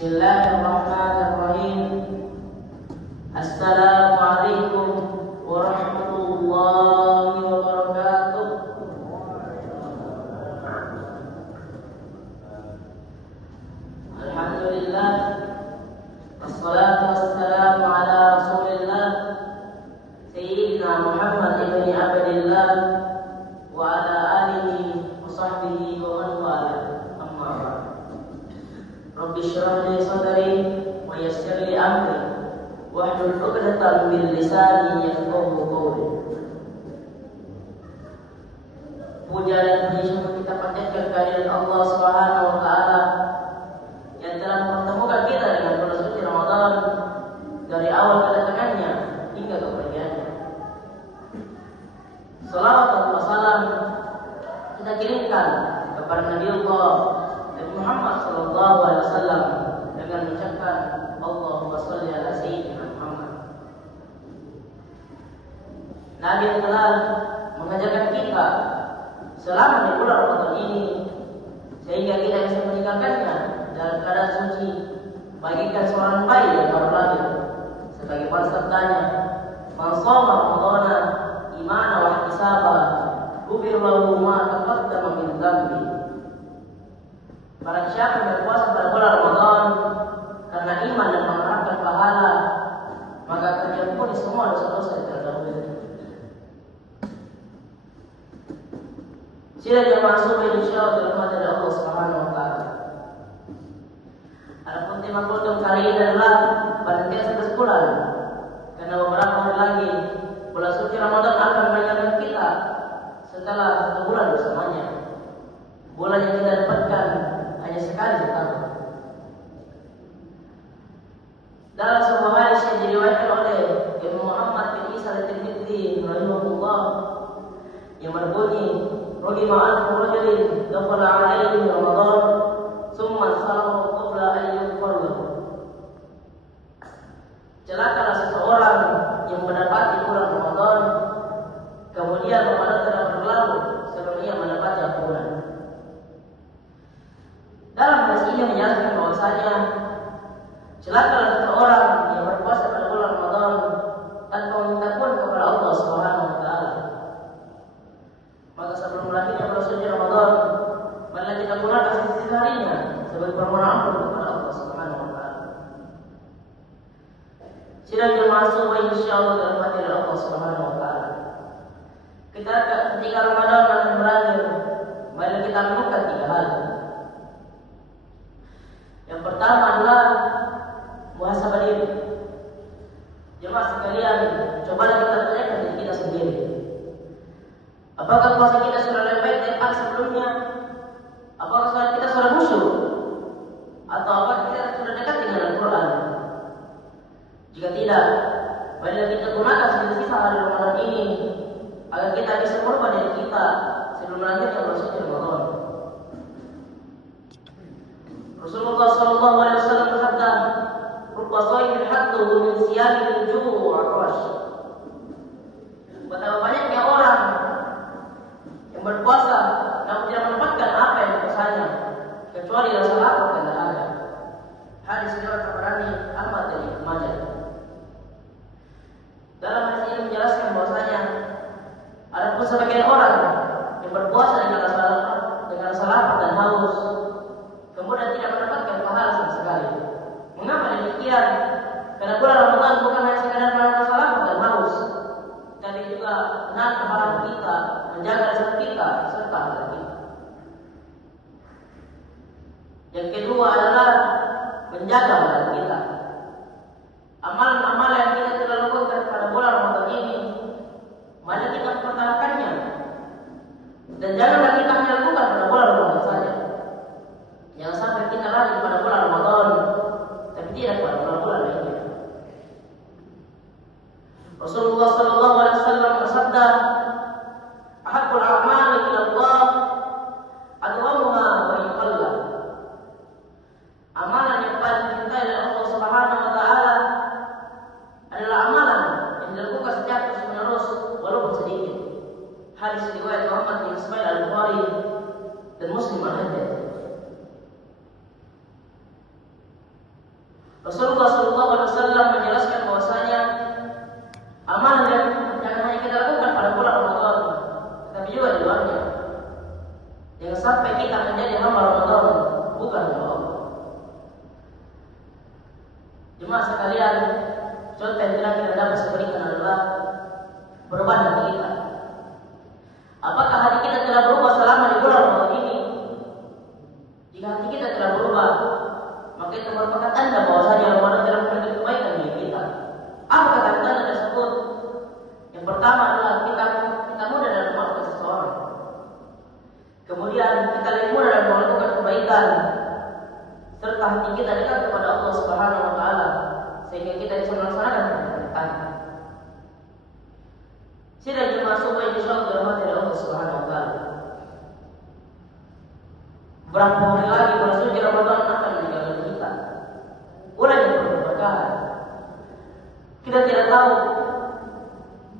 Bismillahirrahmanirrahim. Assalamualaikum warahmatullahi wabarakatuh. Alhamdulillah, wassalatu wassalamu ala Rasulillah Sayyidina Muhammad ibn Abdillah wa ala alihi wa sahbihi wa man wala. Amma ba'd. Rabbi shrah li sadri wa yassir li amri wahlul 'uqdatam min lisani yafqahu qawli. Puja dan puji syukur kita panjatkan kehadirat Allah Subhanahu wa taala yang telah mempertemukan kita dengan bulan suci Ramadan dari awal kedatangannya hingga kepergiannya. Salawat dan salam kita kirimkan kepada Nabi Allah Nabi Muhammad sallallahu alaihi wasallam dengan mengucapkan Allahumma shalli ala sayyidina Muhammad. Nabi yang telah mengajarkan kita selama di bulan Ramadan ini sehingga kita bisa meninggalkannya dalam keadaan suci bagikan seorang bayi yang baru lahir, sebagaimana sabdanya, "Man shoma Ramadhana imanan wa ihtisaban, ghufira lahu ma taqaddama min dhanbi." Barang siapa yang berpuasa pada bulan Ramadan karena iman dan mengharapkan pahala, maka akan diampuni semua dosa-dosa yang terdahulu. Sila jamaah subuh insyaallah dirahmati oleh Allah Subhanahu wa taala. Adapun tema kultum kali ini adalah penantian 11 bulan, karena beberapa hari lagi bulan suci Ramadan akan meninggalkan kita setelah 1 bulan bersamanya. Bulan yang kita dapatkan hanya sekali setahun. Dalam sebuah hadis yang diriwayatkan oleh Imam Muhammad bin Isa al-Tirmidzi rahimahullah yang berbunyi, "Rugima anhu rajulin dakhala alaihi Ramadan thumma sarahu qabla an yughfar lahu." Celakalah seseorang yang mendapati bulan Ramadan kemudian Ramadan telah berlalu sebelum ia mendapati ampunan. Dalam hadis ini menjelaskan bahwasanya celakalah seseorang yang berpuasa pada bulan Ramadan tanpa meminta ampun kepada Allah Subhanahu wa taala. Maka sebelum berakhirnya bulan suci Ramadan, marilah kita gunakan sisa harinya sebagai permohonan ampun kepada Allah Subhanahu wa taala. Sidang jemaah subuh insyaallah dirahmati oleh Allah Subhanahu wa taala. Ketika Ramadan akan berakhir, marilah kita melakukan 3 hal. Yang pertama adalah muhasabah diri. Jemaah sekalian, cobalah kita tanyakan diri kita sendiri. Apakah puasa kita sudah lebih baik daripada sebelumnya? Apakah sholat kita sudah khusyuk? Atau apakah kita sudah dekat dengan Al-Quran? Jika tidak, marilah kita gunakan sisa hari Ramadan ini agar kita bisa merubah diri kita sebelum berakhirnya bulan suci Ramadan. Rasulullah sallallahu alaihi wasallam bersabda, "Rubba shaimin hadduhu min siyamil ju' wa 'atash." Betapa banyaknya orang yang berpuasa namun tidak mendapatkan apa yang dipasanya kecuali rasa lapar dan dahaga. Hadis riwayat Tabarani, Ahmad dan Ibnu Majah. Dalam hadis ini menjelaskan bahwasanya ada pun sebagian orang yang berpuasa dengan rasa lapar dan haus, kemudian tidak mendapatkan pahala sama sekali. Mengapa demikian? Karena bulan Ramadan bukan hanya sekadar rasa lapar dan haus, tapi juga menahan haram kita, menjaga lisan kita serta hati kita. Yang kedua adalah menjaga badan kita. Amalan-amalan yang kita telah lakukan pada bulan Ramadan ini, mari kita pertahankannya. Dan janganlah kita hanya lakukan pada bulan Ramadan saja. Jangan sampai kita lari pada bulan Ramadan, tapi tidak pada bulan-bulan lainnya. Rasulullah sallallahu alaihi wasallam bersabda, "Ahabbul a'mali ila Allah adwamuha wa in qalla." Amalan yang paling dicintai oleh Allah Subhanahu wa taala adalah amalan yang dilakukan secara terus-menerus walaupun sedikit. Hadis riwayat Muhammad bin Ismail al-Bukhari dan Muslim al-Hajjaj. Rasulullah SAW menjelaskan bahwasanya amalan yang jangan hanya kita lakukan pada bulan Ramadan, tetapi juga di luarnya. Jangan sampai kita menjadi hamba Ramadan bukan hamba Allah. Jemaah sekalian, contoh yang tidak kita dapat berikan adalah perubahan hati kita. Apakah hati kita telah berubah selama di bulan Ramadan ini? Jika hati kita telah berubah, maka itu merupakan tanda bahwasanya Ramadan telah memberikan kebaikan bagi kita. Apa kata tanda tersebut? Yang pertama adalah kita mudah dalam melakukan seseorang. Kemudian kita lebih mudah dalam melakukan kebaikan, serta hati kita dekat kepada Allah Subhanahu Wa Taala, sehingga kita bisa melaksanakan perintah. Sidang jemaah subuh yang insyaallah dirahmati oleh Allah Subhanahu Wa Taala. Berapa hari lagi bulan suci Ramadan akan meninggalkan kita. Bulan yang penuh berkah. Kita tidak tahu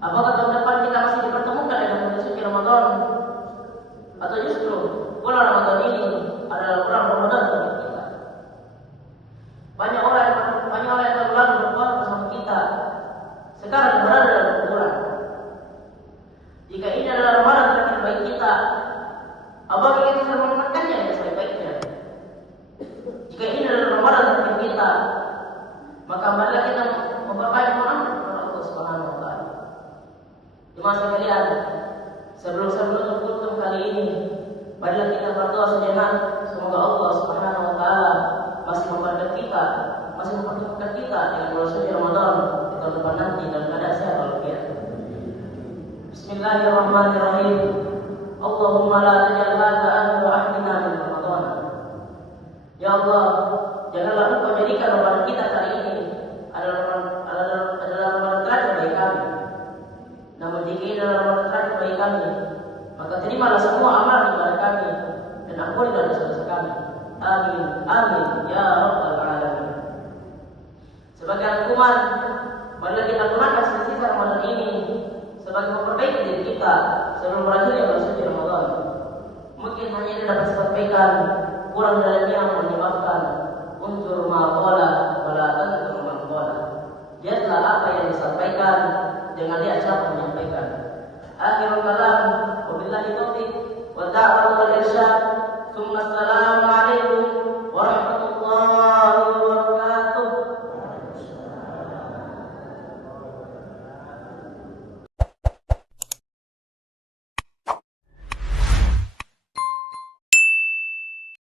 apakah tahun depan kita masih dipertemukan dengan bulan suci Ramadan, atau justru bulan Ramadan ini adalah bulan Ramadan bagi kita. Banyak orang yang telah lalu berpuasa bersama kita sekarang berada dalam kuburan. Jika ini adalah Ramadan terakhir bagi kita, apakah kita bisa menemukannya yang sebaik-baiknya? Jika ini adalah Ramadan terakhir kita, maka marilah kita memperbaiki mohon kepada Allah Subhanahu Wa Taala. Jemaah sekalian, sebelum tutup kali ini, marilah kita berdoa sejenak. Semoga Allah Subhanahu Wa Taala masih mempertemukan kita dengan bulan suci Ramadan di tahun depan nanti dalam keadaan sehat walafiat. Bismillahirrahmanirrahim. Allahumma la taj'al hadha akhir ahdina min Ramadan. Ya Allah, janganlah Engkau jadikan Ramadan kita kali ini adalah Ramadan terakhir bagi kami. Namun jika ini adalah Ramadan terakhir bagi kami, maka terimalah semua amalan ibadah kami dan ampunilah dosa-dosa kami. Amin, amin, ya Rabbal Alamin. Sebagai hukuman, marilah kita gunakan sisa Ramadan ini sebagai memperbaiki diri kita sebelum berakhirnya bulan suci Ramadan. Mungkin hanya ini dapat disampaikan, kurang dalamnya menyebabkan unsur ma'qala wala tantur ma'qala. Lihatlah apa yang disampaikan, jangan lihat siapa menyampaikan. Akhirul kalam, wabillahi taufiq wa ta'ala wal irsyad. Tsumma salam